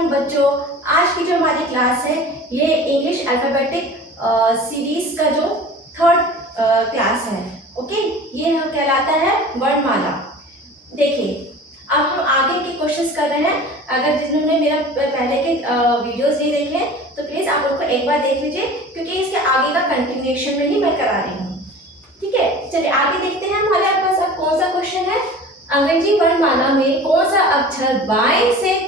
Morning बच्चों। आज की जो हमारी क्लास है ये इंग्लिश अल्फाबेटिक सीरीज का जो थर्ड क्लास है। ओके, ये हम कहलाता है वर्णमाला। देखिए, अब हम आगे के क्वेश्चंस कर रहे हैं। अगर जिन्होंने मेरा पहले के वीडियोस नहीं देखे हैं तो प्लीज आप उनको एक बार देख लीजिए, क्योंकि इसके आगे का कंटिन्यूएशन में ही मैं करा रही हूँ। ठीक है, चलिए आगे देखते हैं हमारे पास अब कौन सा क्वेश्चन है। अंग्रेजी वर्णमाला में कौन सा अक्षर बाएं से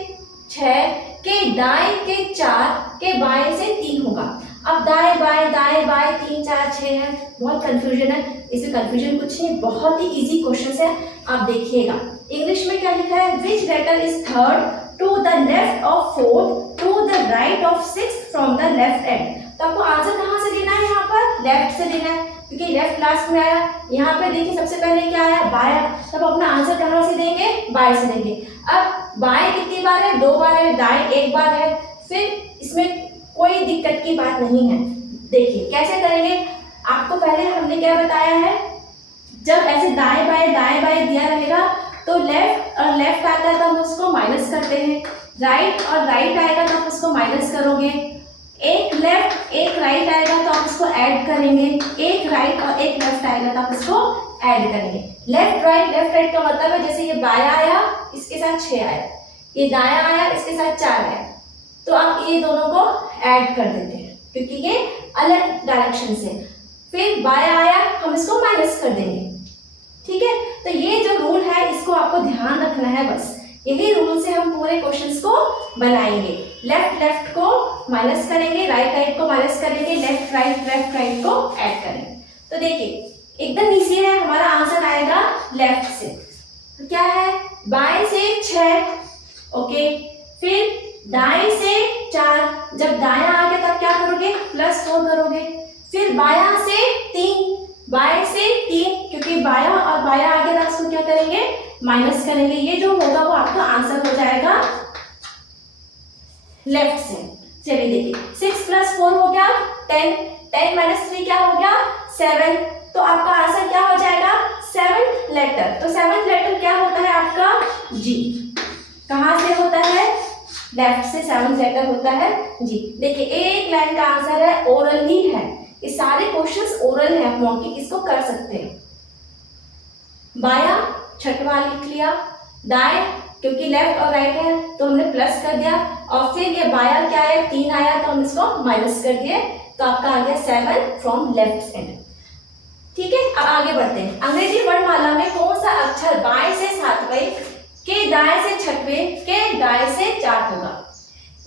6 के दाएं के 4 के बाएं से 3 होगा। अब दाएं बाएं 3 4 6 है, बहुत कंफ्यूजन है। इसमें कंफ्यूजन कुछ नहीं, बहुत ही इजी क्वेश्चन है। आप देखिएगा इंग्लिश में क्या लिखा है, which letter is third to the left of fourth to the right of sixth from the left end. तो आपको आंसर कहाँ से देना है, यहाँ पर लेफ्ट से देना है, क्योंकि लेफ्ट लास्ट में आया। यहाँ पे देखिए सबसे पहले क्या आया, बाया। तब अपना आंसर कहाँ से देंगे, बाएं से देंगे। अब बाएं कितनी बार है, 2 बार है, दाएं 1 बार है। फिर इसमें कोई दिक्कत की बात नहीं है। देखिए कैसे करेंगे, आपको पहले हमने क्या बताया है, जब ऐसे दाएं बाएं दिया रहेगा तो लेफ्ट और लेफ्ट आता है तो हम उसको माइनस करते हैं, राइट और राइट आएगा तो आप उसको माइनस करोगे, एक लेफ्ट एक राइट आएगा तो आप उसको ऐड करेंगे, एक राइट और एक लेफ्ट आएगा तो आप उसको ऐड करेंगे। लेफ्ट राइट का मतलब है जैसे ये बाया आया इसके साथ 6 आया, ये दाया आया इसके साथ 4 आया, तो आप ये दोनों को ऐड कर देते हैं क्योंकि ये अलग डायरेक्शन से। फिर बाया आया हम इसको माइनस कर देंगे। ठीक है, तो ये जो रूल है इसको आपको ध्यान रखना है, बस यही रूल से हम पूरे क्वेश्चंस को बनाएंगे। लेफ्ट को माइनस करेंगे, राइट को माइनस करेंगे, लेफ्ट राइट को ऐड करेंगे। तो देखिए एकदम इजी है, हमारा आंसर आएगा लेफ्ट से। तो क्या है, बाएं से 6, ओके, फिर दाएं से 4, जब दायां आ गया तब क्या करोगे, +4 करोगे। फिर बायां से 3, बाएं से 3, क्योंकि बाया और बाया आ गया था उसको क्या करेंगे, माइनस करेंगे। ये जो होगा वो आपका आंसर हो जाएगा लेफ्ट से। चलिए देखिए 6 + 4 हो गया 10, 10 - 3 क्या हो गया 7, तो आपका आंसर क्या हो जाएगा 7th लेटर। तो 7th लेटर क्या होता है आपका, जी। कहां से होता है, लेफ्ट से 7th लेटर होता है जी। देखिए एक लाइन का आंसर है, ओरल ही है, ये सारे क्वेश्चंस ओरल है, आप मौखिक इसको कर सकते हैं। बाया छठवां लिख लिया, दाएं क्योंकि लेफ्ट और राइट है तो हमने प्लस कर दिया, और फिर ये बाया क्या है 3 आया तो हम इसको माइनस कर दिए, तो आपका आ गया 7 फ्रॉम लेफ्ट एंड। ठीक है, अब आगे बढ़ते हैं। अंग्रेजी वर्णमाला में कौन सा अक्षर बाएं से 7वें के दाएं से 6वें के दाएं से 4 होगा।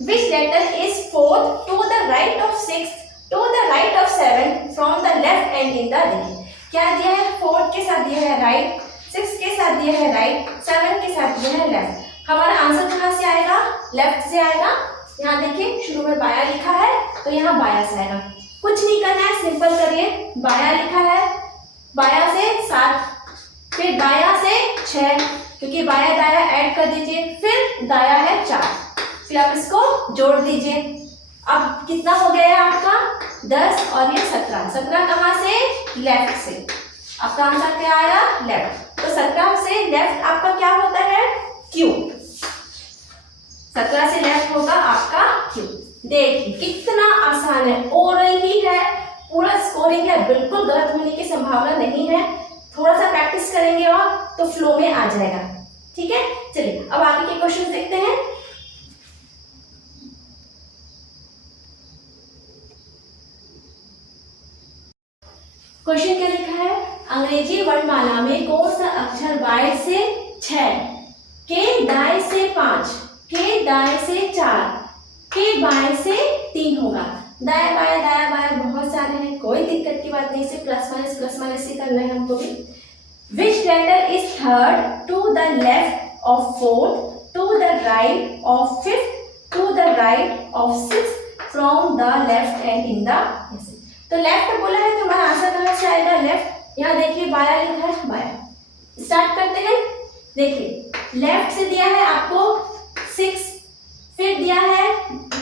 Which letter is fourth to the right of 6 to the right of 7 from the left end in the देखिए क्या दिया है, 4 के साथ दिया है राइट, 6 के साथ दिया है राइट, 7 के साथ दिया है लेफ्ट। हमारा आंसर कहाँ से आएगा, लेफ्ट से आएगा। यहाँ देखिए शुरू में बाया लिखा है तो यहाँ बाया से आएगा, कुछ नहीं करना है, सिंपल करिए। बाया लिखा है, बाया से 7, फिर दाया से 6, क्योंकि बाया दाया ऐड कर दीजिए, फिर दाया है 4, फिर आप इसको जोड़ दीजिए। अब कितना हो गया है आपका 10 और ये 17, 17 कहाँ से, लेफ्ट से। आपका आंसर क्या आया, लेफ्ट। तो 17 से लेफ्ट आपका क्या होता है, क्यू। 17 से लेफ्ट होगा आपका क्यू। देखिए कितना आसान है, ओरल ही है, पूरा स्कोरिंग है, बिल्कुल गलत होने की संभावना नहीं है। थोड़ा सा प्रैक्टिस करेंगे और तो फ्लो में आ जाएगा। ठीक है, चलिए अब आगे के क्वेश्चन देखते हैं। क्वेश्चन क्या लिखा है, अंग्रेजी वर्णमाला में कौन सा अक्षर बाएं से 6 के दाएं से 5 के दाएं से 4 के बाएं से 3 होगा। दाया बाया बहुत सारे हैं, कोई दिक्कत की बात नहीं, सिर्फ प्लस माइनस ही करना है हमको भी। Which letter is third to the left of 4 to the right of 5 to the right of 6 from the left end in the. तो लेफ्ट बोला है तो हमारा आंसर कहाँ से आएगा, लेफ्ट। यहाँ देखिए बाया लिखा है, बाया। स्टार्ट करते हैं। देखिए लेफ्ट से दिया है आपको 6, फिर दिया है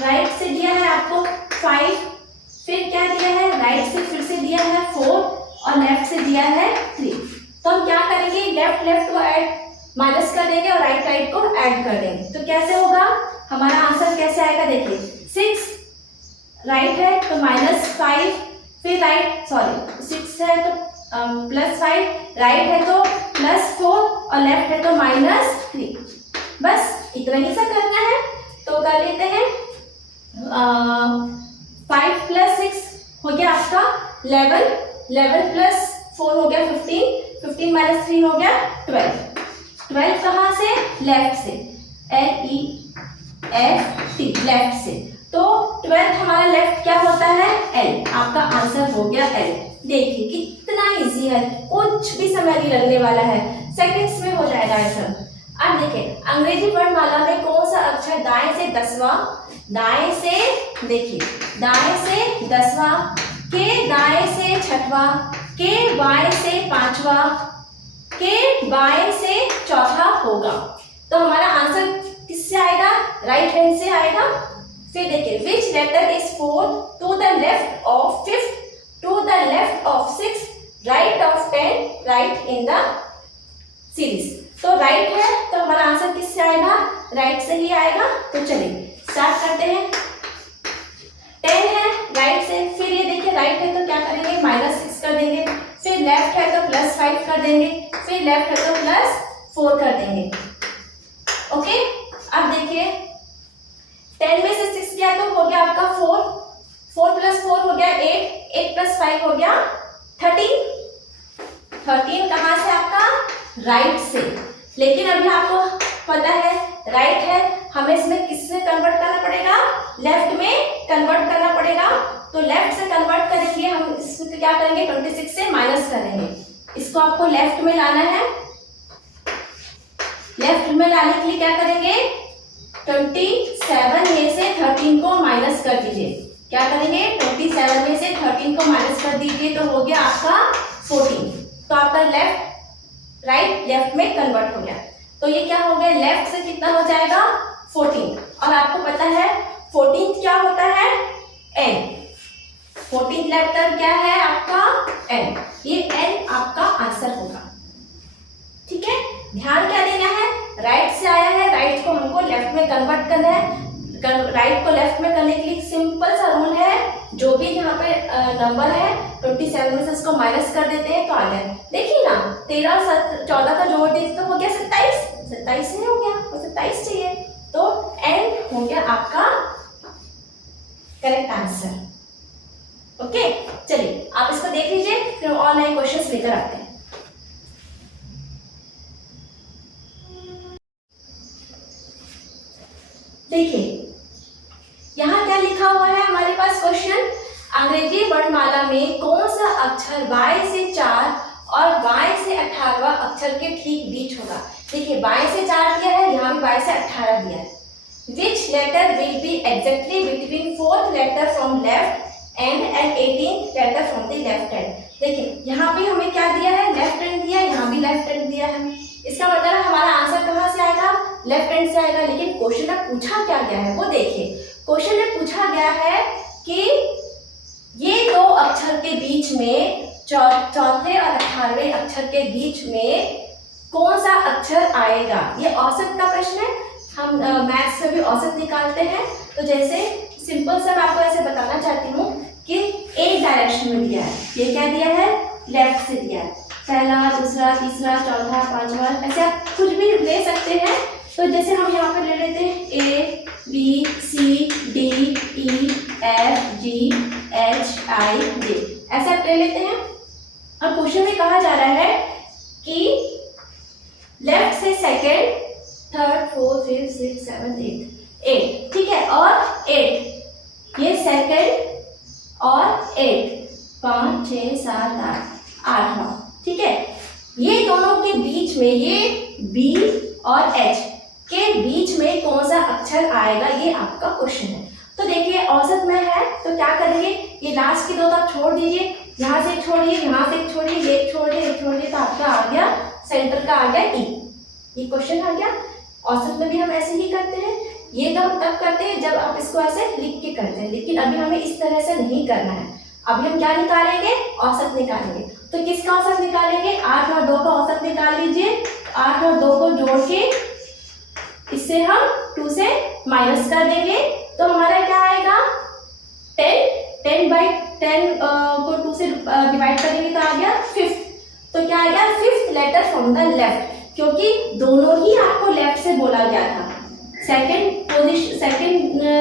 राइट से दिया है आपको 5, फिर क्या दिया है राइट से फिर से दिया है 4 और लेफ्ट से दिया है 3। तो हम क्या करेंगे, लेफ्ट को ऐड माइनस कर देंगे और राइट को ऐड कर देंगे। तो कैसे होगा, हमारा आंसर आंसर कैसे आएगा देखिए, 6 राइट है तो -5, फिर राइट 6 है तो +5, राइट है तो +4 और लेफ्ट है तो -3। बस इतना ही सा करना है। तो कर लेते हैं 5 + 6 हो गया आपका 11, 11 + 4 हो गया 15, 15 - 3 हो गया 12, 12 कहाँ से, लेफ्ट से, LEFT लेफ्ट से। तो 12 हमारा लेफ्ट क्या होता है, L। आपका आंसर हो गया L। देखिए कितना इजी है, कुछ भी समय नहीं लगने वाला है, सेकंड्स में हो जाएगा ये सब। अब देखिए अंग्रेजी वर्णमाला में कौन सा अक्षर दाएं से 10वां, दाएं से देखिए दाएं से 10वां, के दाएं से 6वां, के बाएं से 5वां, के बाएं से 4था होगा। तो हमारा आंसर किससे आएगा, राइट हैंड से आएगा। फिर देखिए which letter is 4 to the left of 5th, to the left of 6th, right of 10, right in the series. तो राइट है तो हमारा आंसर किससे आएगा, राइट से ही आएगा। तो चलिए स्टार्ट करते हैं। 10 है राइट से, फिर ये देखिए राइट है तो क्या करेंगे, -6 कर देंगे, फिर लेफ्ट है तो +5 कर देंगे, फिर लेफ्ट है तो +4 कर देंगे। ओके अब देखिए 10 में से 6 गया तो हो गया आपका 4, 4 + 4 हो गया 8, 8 + 5 हो गया 13, 13 कहाँ से आपका, राइट से। लेकिन अभी आपको पता है राइट है, हमें इसमें किससे कन्वर्ट करना पड़ेगा, लेफ्ट में कन्वर्ट करना पड़ेगा। तो लेफ्ट से कन्वर्ट करेंगे हम, इसको क्या करेंगे 26 से माइनस करेंगे, इसको आपको लेफ्ट में लाना है। लेफ्ट में लाने के लिए क्या करेंगे, 27 में से 13 को माइनस कर दीजिए। क्या करेंगे, 27 में से 13 को माइनस कर दीजिए तो हो गया आपका 14। तो आपका लेफ्ट राइट लेफ्ट में कन्वर्ट हो गया। तो ये क्या हो गया, लेफ्ट से कितना हो जाएगा 14, और आपको पता है 14 क्या होता है, N। 14 लेटर क्या है आपका N, ये N आपका आंसर होगा। ठीक है, ध्यान क्या देना है, राइट से आया है, राइट को हमको लेफ्ट में कन्वर्ट करना है। राइट को लेफ्ट में करने के लिए सिंपल सा रूल है, जो भी यहाँ पे नंबर है 27 में से उसको माइनस कर देते हैं तो आ जाए। देखिए ना 13 14 का जोड़ देते तो हो गया 27, 27 नहीं हो गया, तो 27 चाहिए। तो N हो गया आपका करेक्ट आंसर। ओके चलिए आप इसको देख लीजिए, फिर और नए क्वेश्चंस लेकर आते हैं। देखिए यहाँ क्या लिखा हुआ है हमारे पास क्वेश्चन, अंग्रेजी वर्णमाला में कौन सा अक्षर बाएं से 4 और बाएं से 18वां अक्षर के ठीक बीच होगा। देखिए बाएं से 4 दिया है, यहाँ भी बाएं से 18 दिया है। Which letter will be exactly between 4th letter from left end 18th letter from the left hand. देखिए यहाँ भी हमें क्या दिया है, लेफ्ट हैंड दिया है, यहाँ भी लेफ्ट हैंड दिया है। इसका मतलब हमारा आंसर कहाँ से आएगा, लेफ्ट हैंड से आएगा। लेकिन क्वेश्चन में पूछा क्या गया है वो देखिए, क्वेश्चन में पूछा गया है कि ये दो अक्षर के बीच में, चौथे और 18वें अक्षर के बीच में कौन सा अक्षर आएगा। ये औसत का प्रश्न है, हम मैथ्स में भी औसत निकालते हैं। तो जैसे सिंपल सा मैं आपको ऐसे बताना चाहती हूँ कि एक डायरेक्शन में दिया है, ये क्या दिया है, लेफ्ट से दिया है, पहला दूसरा तीसरा चौथा पांचवा, ऐसे आप कुछ भी ले सकते हैं। तो जैसे हम यहाँ पे ले लेते हैं A B C D E F G H I J, ऐसे आप ले लेते हैं। और क्वेश्चन में कहा जा रहा है कि लेफ्ट से second, third, fourth, fifth, six, seven, eight, ठीक है, और 8, ये सेकेंड और 8, 5 6 7 8, 8वां, ठीक है। ये दोनों के बीच में, ये B और H के बीच में कौन सा अक्षर आएगा, ये आपका क्वेश्चन है। तो देखिए औसत में है तो क्या करेंगे, ये लास्ट की दो तो आप छोड़ दीजिए, यहाँ से छोड़िए, यहाँ से छोड़िए, ये छोड़िए, तो आपका आ गया सेंटर का आ गया E, ये क्वेश्चन आ गया। औसत में भी हम ऐसे ही करते हैं, ये तो हम तब करते हैं जब आप इसको ऐसे लिख के करते हैं, लेकिन अभी हमें इस तरह से नहीं करना है। अभी हम क्या निकालेंगे, औसत निकालेंगे। तो किसका औसत निकालेंगे, 8 और 2 का औसत निकाल लीजिए। 8 और 2 को जोड़ के इससे हम 2 से माइनस कर देंगे तो हमारा क्या आएगा 10 को 2 से डिवाइड करेंगे तो आ गया 5th। तो क्या आ गया 5th letter from the left, क्योंकि दोनों ही आपको लेफ्ट से बोला गया था। सेकंड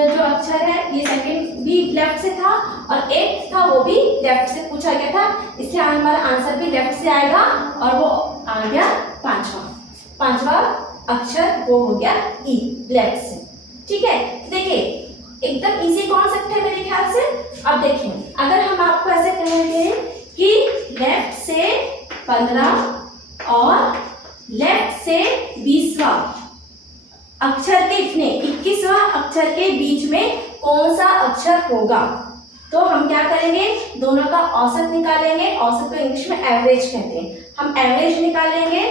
जो अक्षर है ये सेकंड भी लेफ्ट से था और 8th था वो भी लेफ्ट से पूछा गया था, इसलिए हमारा आंसर भी लेफ्ट से आएगा और वो आ गया पांचवा अक्षर वो हो गया ई लेफ्ट से। ठीक है, देखिए एकदम इजी कॉन्सेप्ट है मेरे ख्याल से। अब देखिए अगर हम आपको ऐसे कहेंगे कि लेफ्ट से 15 और लेफ्ट से 20वां अक्षर के 21वां अक्षर के बीच में कौन सा अक्षर होगा, तो हम क्या करेंगे दोनों का औसत निकालेंगे। औसत को इंग्लिश में एवरेज कहते हैं। हम एवरेज निकालेंगे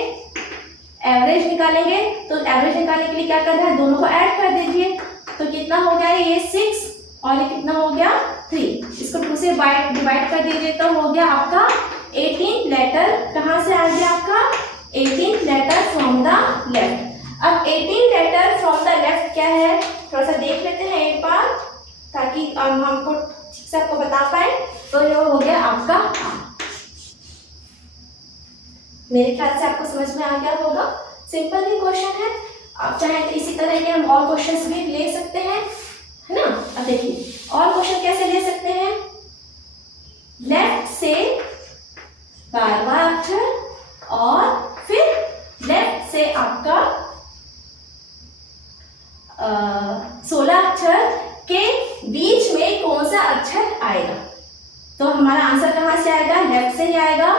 तो एवरेज निकालने के लिए क्या करना है, दोनों को ऐड कर दीजिए। तो कितना हो गया ये 6 और ये कितना हो गया 3। इसको 2 से डिवाइड कर दीजिए तो हो गया आपका 18 लेटर। कहाँ से आ गया आपका 18 लेटर फ्रॉम द लेफ्ट। अब 18 लेटर फ्रॉम द लेफ्ट क्या है, थोड़ा सा देख लेते हैं एक बार ताकि हमको ठीक से आपको बता पाए। तो ये हो गया आपका मेरे ख्याल से आपको समझ में आ गया होगा। सिंपल ही क्वेश्चन है, आप चाहे तो इसी तरह के हम और क्वेश्चंस भी ले सकते हैं, है ना। अब देखिए और क्वेश्चन कैसे ले सकते हैं, लेफ्ट से 12वां अक्षर और फिर लेफ्ट से आपका 16 अक्षर के बीच में कौन सा अक्षर आएगा। तो हमारा आंसर कहाँ से आएगा, लेफ्ट से ही आएगा।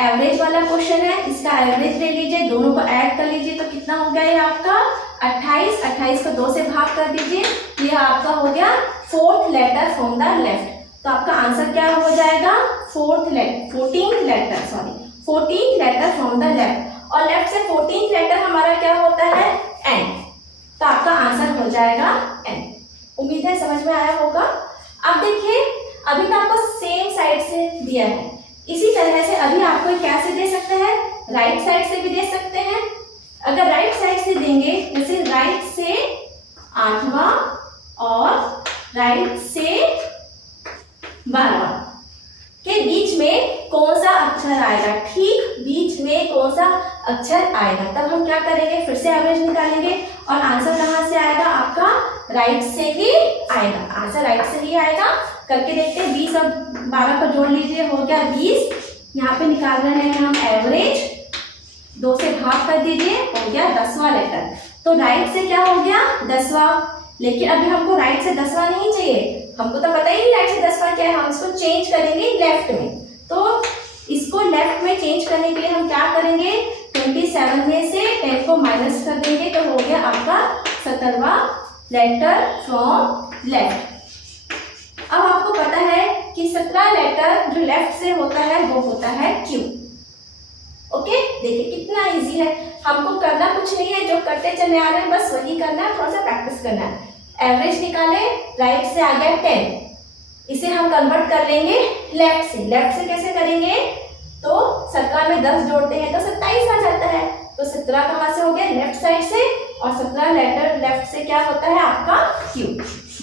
एवरेज वाला क्वेश्चन है, इसका एवरेज ले लीजिए, दोनों को ऐड कर लीजिए तो कितना हो गया ये आपका 28। 28 को 2 से भाग कर दीजिए, ये आपका हो गया 4th letter from the left. तो आपका आंसर क्या हो जाएगा 14th letter from the left. और लेफ्ट से 14th लेटर हमारा क्या होता है एन। तो आपका आंसर हो जाएगा एन। उम्मीद है समझ में आया होगा। अब देखिए अभी तो आपको सेम साइड से दिया है, इसी तरह से अभी आपको कैसे दे सकते हैं, राइट साइड से भी दे सकते हैं। अगर राइट साइड से देंगे जैसे राइट से 8वां और राइट से 12वां के बीच में कौन सा अक्षर आएगा, ठीक बीच में कौन सा अक्षर आएगा, तब हम क्या करेंगे फिर से एवरेज निकालेंगे और आंसर कहाँ से आएगा आपका राइट से ही आएगा। आंसर राइट से ही आएगा। करके देखते हैं 20 और 12 को जोड़ लीजिए हो गया 20। यहाँ पे निकाल रहे हैं हम एवरेज, 2 से भाग कर दीजिए हो गया 10वां लेटर। तो राइट से क्या हो गया 10वां, लेकिन अभी हमको राइट से 10वां नहीं चाहिए, हमको तो पता ही नहीं राइट से 10वां क्या है। हम इसको चेंज करेंगे लेफ्ट में। तो इसको लेफ्ट में चेंज करने के लिए हम क्या करेंगे 27 में से 10 को माइनस कर देंगे तो हो गया आपका 17वां लेटर फ्रॉम लेफ्ट। अब आपको पता है कि 17 लेटर जो लेफ्ट से होता है वो होता है क्यू। ओके, देखिए कितना इजी है, हमको करना कुछ नहीं है, जो करते चले आ रहे हैं बस वही करना है, थोड़ा सा प्रैक्टिस करना है। एवरेज निकाले, राइट से आ गया 10, इसे हम कन्वर्ट कर लेंगे लेफ्ट से। लेफ्ट से कैसे करेंगे, तो 17 में 10 जोड़ते हैं तो 27 आ जाता है। तो 17 कहाँ से हो गया लेफ्ट साइड से, और 17 लेटर लेफ्ट से क्या होता है आपका क्यू।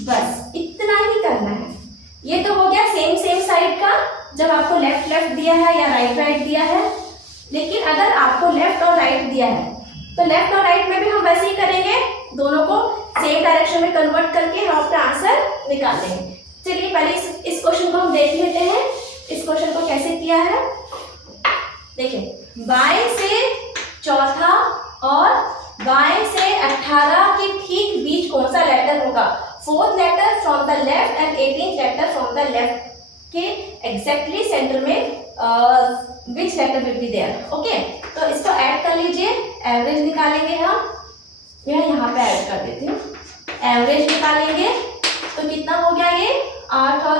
बस इतना ही करना है। ये तो हो गया सेम साइड का, जब आपको लेफ्ट दिया है या राइट दिया है। लेकिन अगर आपको लेफ्ट और राइट दिया है तो लेफ्ट और राइट में भी हम वैसे ही करेंगे, दोनों को सेम डायरेक्शन में कन्वर्ट करके हम अपना आंसर निकाल लेंगे। चलिए पहले इस क्वेश्चन को हम देख लेते हैं। इस क्वेश्चन को कैसे किया है, देखिए बाएं से चौथा और बाएं से 18 के ठीक बीच कौन सा लेटर होगा। 4th letter from the left end 18th letter from the left के एग्जैक्टली सेंटर में which letter will be there. Okay, तो इसको ऐड कर लीजिए, एवरेज निकालेंगे हम। यहाँ पे ऐड कर देती हूँ, एवरेज निकालेंगे तो कितना हो गया ये 8 और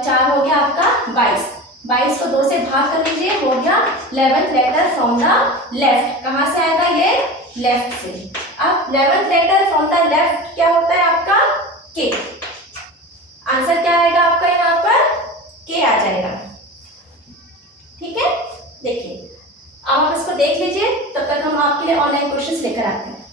4 हो गया आपका 22। 22 को 2 से भाग कर लीजिए हो गया 11th letter from the left. कहाँ से आएगा ये लेफ्ट से। अब 11th letter from the left क्या होता है आपका के। आंसर क्या आएगा आपका यहाँ पर के आ जाएगा। ठीक है, देखिए अब आप इसको देख लीजिए, तब तक हम आपके लिए ऑनलाइन क्वेश्चंस लेकर आते हैं।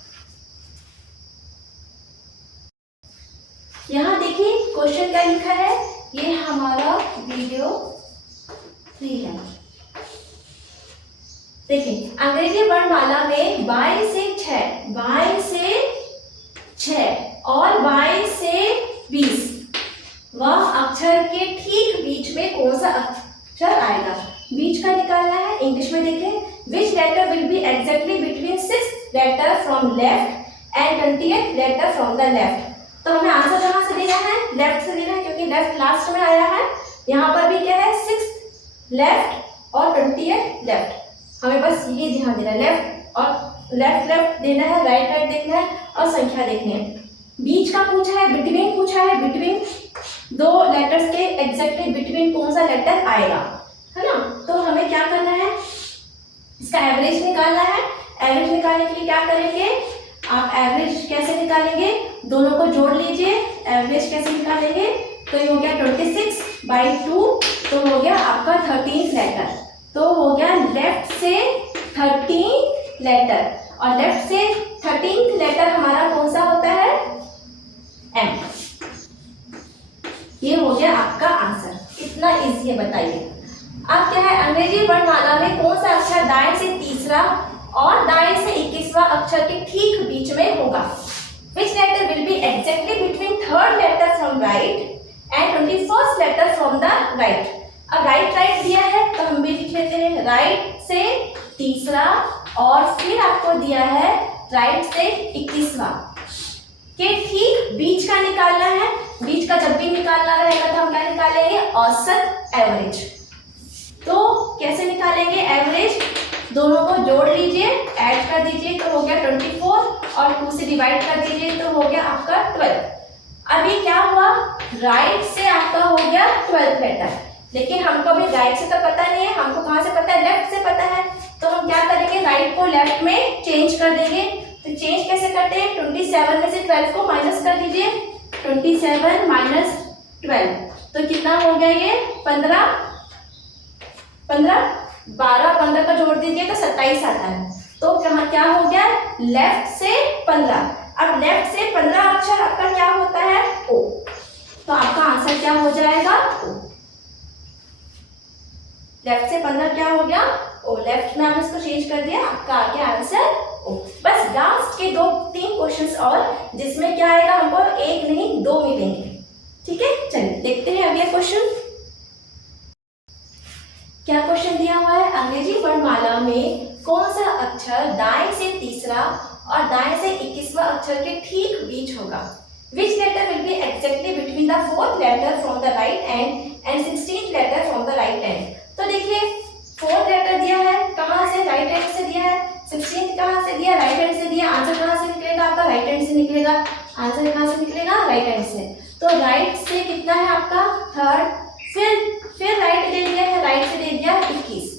यहाँ देखिए क्वेश्चन क्या लिखा है, ये हमारा वीडियो 3 है। देखिए अंग्रेजी वर्णमाला में 22 से 6 और 22 से 20 वह अक्षर के ठीक बीच में कौन सा अक्षर आएगा, बीच का निकालना है। इंग्लिश में देखें, which letter will be exactly between 6th letter from left end 20th letter from the left. तो हमें आंसर कहाँ से देना है, लेफ्ट से देना है, क्योंकि लेफ्ट लास्ट में आया है। यहाँ पर भी क्या है, 6th लेफ्ट और 20th लेफ्ट। हमें बस ये ध्यान देना है, लेफ्ट और लेफ्ट देना है, राइट देखना है और संख्या देखनी है। बीच का पूछा है, बिटवीन पूछा है, बिटवीन दो लेटर्स के एग्जैक्टली बिटवीन कौन सा लेटर आएगा, है ना। तो हमें क्या करना है, इसका एवरेज निकालना है। एवरेज निकालने के लिए क्या करेंगे, आप एवरेज कैसे निकालेंगे, दोनों को जोड़ लीजिए। एवरेज कैसे निकालेंगे, तो ये हो गया 26/2, तो हो गया आपका 13th लेटर। तो हो गया लेफ्ट से 13 लेटर, और लेफ्ट से 13th लेटर हमारा कौन सा होता है, एम। ये हो गया आपका आंसर। कितना इजी है बताइए। अब क्या है, अंग्रेजी वर्णमाला में कौन सा अक्षर दाएं से तीसरा और दाएं से 21वां अक्षर के ठीक बीच में होगा। Which letter will be exactly between 3rd letter from right end 21st letter from the right. अब राइट दिया है तो हम भी लिख लेते हैं, राइट से तीसरा और फिर आपको दिया है राइट से 21वां के ठीक बीच का निकालना है। बीच का जब भी निकालना रहेगा तो हम क्या निकालेंगे, औसत, एवरेज। तो कैसे निकालेंगे एवरेज, दोनों को जोड़ लीजिए, ऐड कर दीजिए तो हो गया 24 और 2 से डिवाइड कर दीजिए तो हो गया आपका 12। अभी क्या हुआ, राइट से आपका हो गया 12th लेटर, लेकिन हमको अभी राइट से तो पता नहीं है, हमको कहाँ से पता है, लेफ्ट से पता है। तो हम क्या करेंगे, राइट को लेफ्ट में चेंज कर देंगे। तो चेंज कैसे करते हैं, 27 में से 12 को माइनस कर दीजिए, 27 माइनस 12 तो कितना हो गया, ये 15 12 15 का जोड़ दीजिए तो 27 आता है। तो क्या हो गया, लेफ्ट से 15। अब लेफ्ट से 15 अक्षर आपका क्या होता है, ओ। तो आपका आंसर क्या हो जाएगा, ओ। लेफ्ट से 15 क्या हो गया, ओ। लेफ्ट में हमने इसको चेंज कर दिया, आपका आ गया आंसर ओ। बस लास्ट के 2-3 क्वेश्चंस और, जिसमें क्या आएगा, हमको 1 नहीं 2 मिलेंगे। ठीक है, चलिए देखते हैं अगले क्वेश्चन। क्या क्वेश्चन दिया हुआ है, अंग्रेजी वर्णमाला में कौन सा अक्षर दाएं से तीसरा और दाएं से 21वां अक्षर के ठीक बीच होगा। Which letter will be exactly between the 4th letter from the right end 16th letter from the right end. तो देखिए 4th लेटर दिया है, कहाँ से, राइट हैंड से दिया है। 16th कहाँ से दिया, राइट हैंड से दिया। आंसर कहाँ से निकलेगा आपका, राइट हैंड से निकलेगा। आंसर कहाँ से निकलेगा, राइट हैंड से। तो राइट से कितना है आपका 3rd, फिर राइट दे दिया है, राइट से दे दिया 21।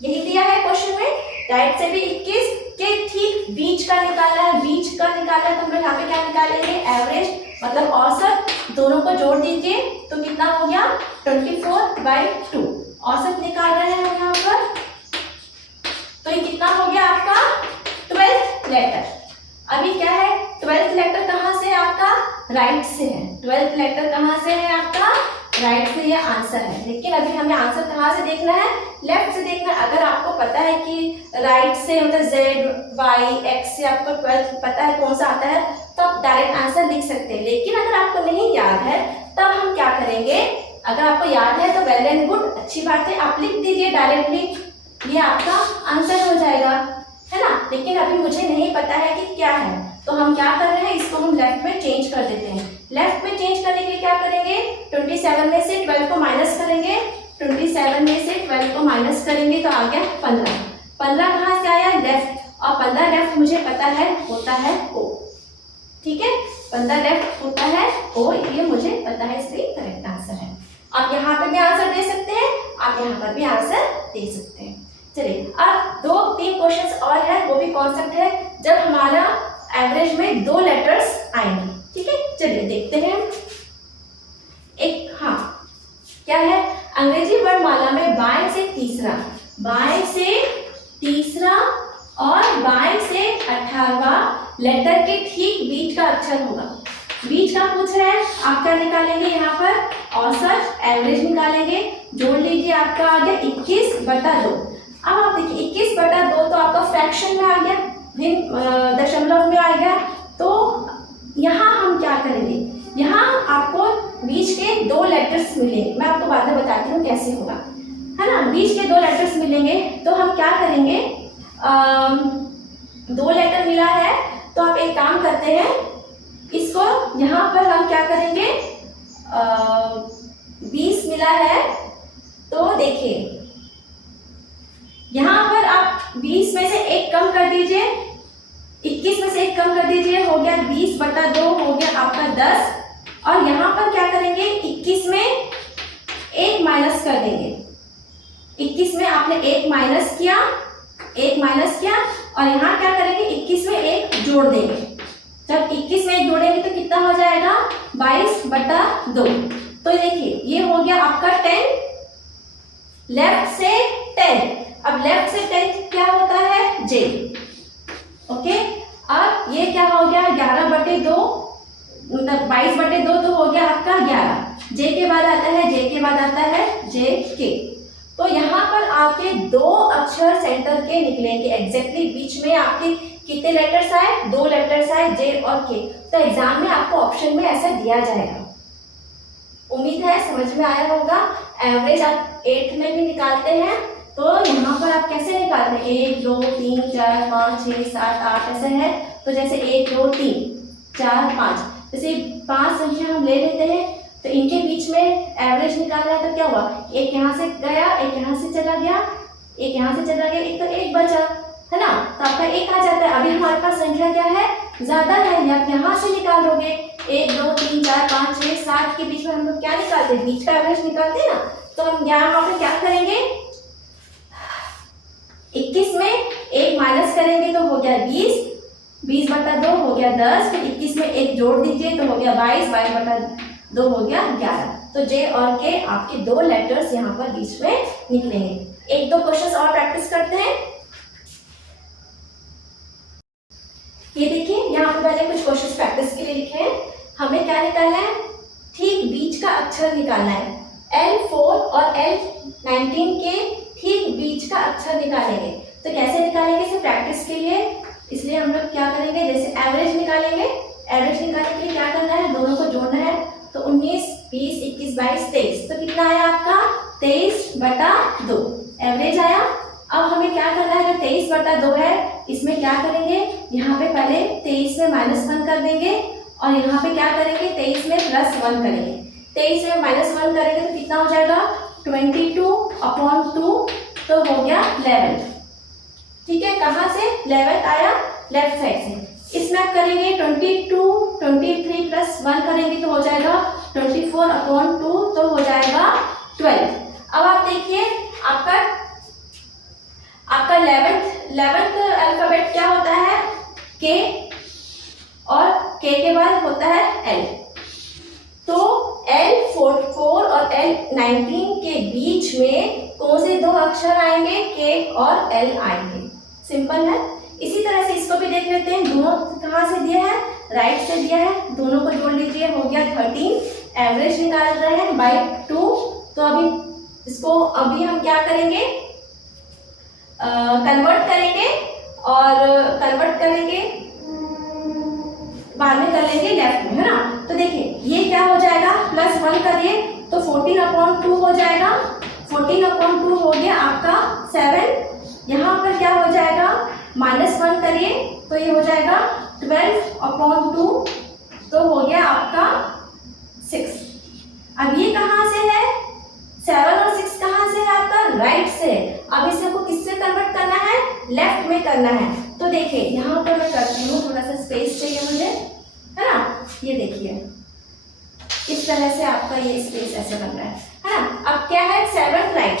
यही दिया है क्वेश्चन में, राइट से भी 21 के ठीक बीच का निकालना है। बीच का निकालना है तो हम लोग यहाँ पे क्या निकालेंगे, एवरेज, मतलब औसत। दोनों को जोड़ दीजिए तो कितना हो गया, 24/2 औसत निकाल रहे हैं हम यहाँ पर। तो ये कितना हो गया आपका 12th लेटर। अभी क्या है, 12th लेटर कहाँ से आपका, राइट से है। 12th लेटर कहाँ से है आपका, राइट से, ये आंसर है। लेकिन अभी हमें आंसर कहाँ से देखना है, लेफ्ट से देखना है। अगर आपको पता है कि राइट से मतलब Z Y X से आपको 12th पता है कौन सा आता है, तो आप डायरेक्ट आंसर लिख सकते हैं। लेकिन अगर आपको नहीं याद है तब हम क्या करेंगे, अगर आपको याद है तो वेल एंड गुड, अच्छी बात है, आप लिख दीजिए डायरेक्टली, ये आपका आंसर हो जाएगा, है ना। लेकिन अभी मुझे नहीं पता है कि क्या है, तो हम क्या कर रहे हैं, इसको हम लेफ्ट में चेंज कर देते हैं। लेफ्ट में चेंज करने के लिए क्या करेंगे, 27 में से 12 को माइनस करेंगे। 27 में से 12 को माइनस करेंगे तो आ गया 15। 15 कहाँ से आया, लेफ्ट, और 15 लेफ्ट मुझे पता है होता है ओ। ठीक है, 15 लेफ्ट होता है ओ, ये मुझे पता है, इसलिए करेक्ट आंसर है। आप यहाँ पर भी आंसर दे सकते हैं, आप यहाँ पर भी आंसर दे सकते हैं। चलिए अब 2-3 क्वेश्चंस और है, वो भी कॉन्सेप्ट है जब हमारा एवरेज में 2 लेटर्स आएंगे। ठीक है, चलिए देखते हैं। एक, हाँ, क्या है, अंग्रेजी वर्णमाला में बाएं से तीसरा और बाएं से 18वां लेटर के ठीक बीच का अक्षर होगा। बीच का पूछ रहा है, आप क्या निकालेंगे यहाँ पर, औसत एवरेज निकालेंगे। जोड़ लीजिए, आपका आ गया 21/2। अब आप देखिए 21/2 तो आपका फ्रैक्शन में आ गया, भिन्न दशमलव में आ गया। तो यहाँ हम क्या करेंगे, यहाँ आपको बीच के 2 लेटर्स मिलेंगे, मैं आपको बाद में बताती हूँ कैसे होगा, है ना। बीच के 2 लेटर्स मिलेंगे तो हम क्या करेंगे, 2 लेटर मिला है तो आप एक काम करते हैं, इसको यहाँ पर हम क्या करेंगे, 20 मिला है तो देखिए यहाँ पर आप 20 में से 1 कम कर दीजिए, 21 में से 1 कम कर दीजिए, हो गया 20/2, हो गया आपका 10। और यहाँ पर क्या करेंगे, 21 में 1 माइनस कर देंगे। 21 में आपने 1 माइनस किया, 1 माइनस किया, और यहाँ क्या करेंगे, 21 में 1 जोड़ देंगे। जब 21 में 1 जोड़ेंगे तो कितना हो जाएगा, 22/2। तो देखिए ये हो गया आपका 10, लेफ्ट से 10। अब लेफ्ट से 10 क्या होता है, जे। ओके, अब ये क्या हो गया, 11/2, मतलब 22/2 तो हो गया आपका 11। जे के बाद आता है, जे के बाद आता है जे के। तो यहाँ पर आपके 2 अक्षर सेंटर के निकलेंगे एग्जैक्टली। बीच में आपके कितने लेटर्स आए, 2 लेटर्स आए, जे और के। तो एग्जाम में आपको ऑप्शन में ऐसा दिया जाएगा। उम्मीद है समझ में आया होगा। एवरेज आप 8th में भी निकालते हैं, तो यहाँ पर आप कैसे निकालते हैं, 1 2 3 4 5 6 7 8 ऐसे है। तो जैसे 1 2 3 4 5, जैसे 5 संख्या हम ले लेते हैं, तो इनके बीच में एवरेज निकालना है। तो क्या हुआ, एक यहाँ से गया, एक यहाँ से चला गया, एक यहाँ से चला गया, एक तो 1 बचा, है ना। तो आपका 1 आ जाता है। अभी हमारे पास संख्या क्या है, ज्यादा है, आप यहाँ से निकाल लोगे। 1 2 3 4 5 6 7 के बीच में हम लोग क्या निकालते हैं, बीच का एवरेज निकालते हैं ना। तो हम यहाँ पे क्या करेंगे, 21 में 1 माइनस करेंगे तो हो गया 20, 20/2 हो गया 10, फिर 21 में 1 जोड़ दीजिए तो हो गया 22, 22/2 हो गया 11। तो जे और के आपके 2 लेटर्स यहाँ पर बीच में निकलेंगे। 1-2 क्वेश्चंस और प्रैक्टिस करते हैं। ये देखिए यहाँ पे पहले कुछ क्वेश्चंस प्रैक्टिस के लिए लिखे हैं। हमें क्या निकालना है, ठीक बीच का अक्षर निकालना है। L4 और L19 के ठीक बीच का अक्षर निकालेंगे। तो कैसे निकालेंगे, इसे प्रैक्टिस के लिए, इसलिए हम लोग क्या करेंगे, जैसे एवरेज निकालेंगे। एवरेज निकालने के लिए क्या करना है, दोनों को जोड़ना है। तो 19 20 21 22 23, तो कितना आया आपका 23/2 एवरेज आया। अब हमें क्या करना है, जो 23/2 है इसमें क्या करेंगे, यहाँ पे पहले 23 में -1 कर देंगे, और यहाँ पे क्या करेंगे, 23 में +1 करेंगे। 23 में -1 करेंगे तो कितना हो जाएगा, 22/2, तो हो गया 11। ठीक है, कहाँ से 11 आया, लेफ्ट साइड से। इसमें आप करेंगे 22 23 +1 करेंगे तो हो जाएगा 24/2, तो हो जाएगा 12। अब आप देखिए आपका 11th अल्फाबेट क्या होता है, के, और के के बाद होता है एल। तो L4 और L19 के बीच में कौन से 2 अक्षर आएंगे, के और एल आएंगे। सिंपल है। इसी तरह से इसको भी देख लेते हैं, दोनों कहाँ से दिया है, राइट से दिया है, दोनों को जोड़ लीजिए, हो गया 13। एवरेज निकाल रहे हैं बाय 2। तो अभी इसको हम क्या करेंगे, कन्वर्ट करेंगे, और कन्वर्ट करेंगे बाद में कर लेंगे लेफ्ट में, है ना। तो देखिए ये क्या हो जाएगा, +1 करिए तो 14/2 हो जाएगा। 14/2 हो गया आपका 7। यहाँ पर क्या हो जाएगा, -1 करिए तो ये हो जाएगा 12/2, तो हो गया आपका 6। अब ये कहाँ से है, 7 और 6 कहाँ से है आपका, राइट से। अब इसे को किससे कन्वर्ट करना है, लेफ्ट में करना है। तो देखिए यहाँ पर मैं करती हूँ, थोड़ा सा स्पेस चाहिए मुझे, है ना। ये देखिए इस तरह से आपका ये स्पेस ऐसे बन रहा है ना। अब क्या है, 7 राइट,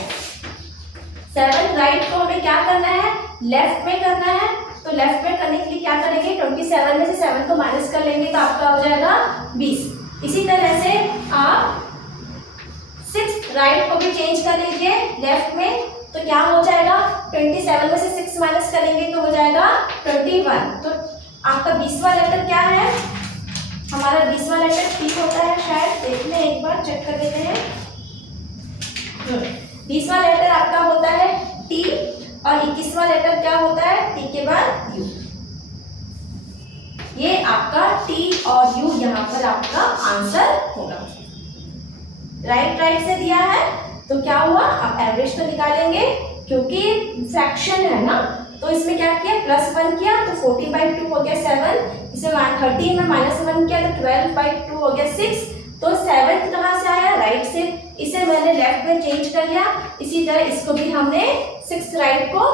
7 राइट को हमें क्या करना है, लेफ्ट में करना है। तो लेफ्ट में करने के लिए क्या करेंगे, 27 में से 7 को माइनस कर लेंगे तो आपका हो जाएगा 20। इसी तरह से आप 6 राइट को भी चेंज कर लीजिए लेफ्ट में, तो क्या हो जाएगा, 27 में से 6 माइनस करेंगे तो हो जाएगा 21। तो आपका 20वां लेटर क्या है, हमारा 20वां लेटर टी होता है शायद, देख लें एक बार, चेक कर लेते हैं। 20वां लेटर आपका होता है टी और 21वां लेटर क्या होता है, टी के बाद यू। ये आपका टी और यू यहाँ पर आपका आंसर होगा। राइट से दिया है तो क्या हुआ, आप एवरेज तो निकालेंगे क्योंकि फ्रैक्शन है ना, तो इसमें क्या किया, +1 किया तो 40/2 हो गया 7, इसे 13 में -1 किया तो 12/2 हो गया 6। तो 7 कहाँ से आया, राइट से, इसे मैंने लेफ्ट में चेंज कर लिया। इसी तरह इसको भी हमने 6 राइट को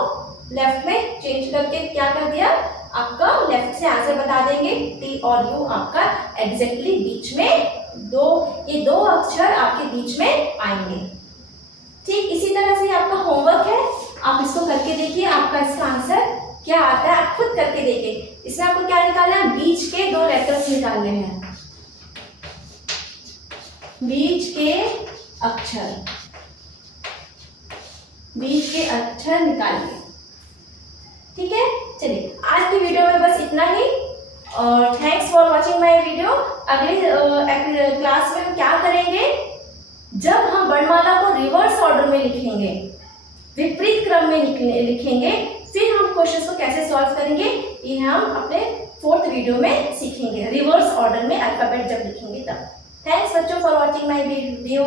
लेफ्ट में चेंज करके क्या कर दिया, आपका लेफ्ट से आंसर बता देंगे। टी और यू आपका एग्जैक्टली बीच में ये दो अक्षर आपके बीच में आएंगे। ठीक इसी तरह से आपका होमवर्क है, आप इसको करके देखिए, आपका इसका आंसर क्या आता है, आप खुद करके देखिए। इसमें आपको क्या निकालना है, बीच के 2 लेटर्स निकालने हैं, बीच के अक्षर निकालिए। ठीक है, चलिए आज की वीडियो में बस इतना ही और thanks for watching my video. अगले क्लास में हम क्या करेंगे, जब हम वर्णमाला को रिवर्स ऑर्डर में लिखेंगे, विपरीत क्रम में लिखेंगे, फिर हम क्वेश्चन को कैसे सॉल्व करेंगे, ये हम अपने 4th वीडियो में सीखेंगे। रिवर्स ऑर्डर में अल्फाबेट जब लिखेंगे तब। थैंक्स बच्चों फॉर वॉचिंग माय वीडियो।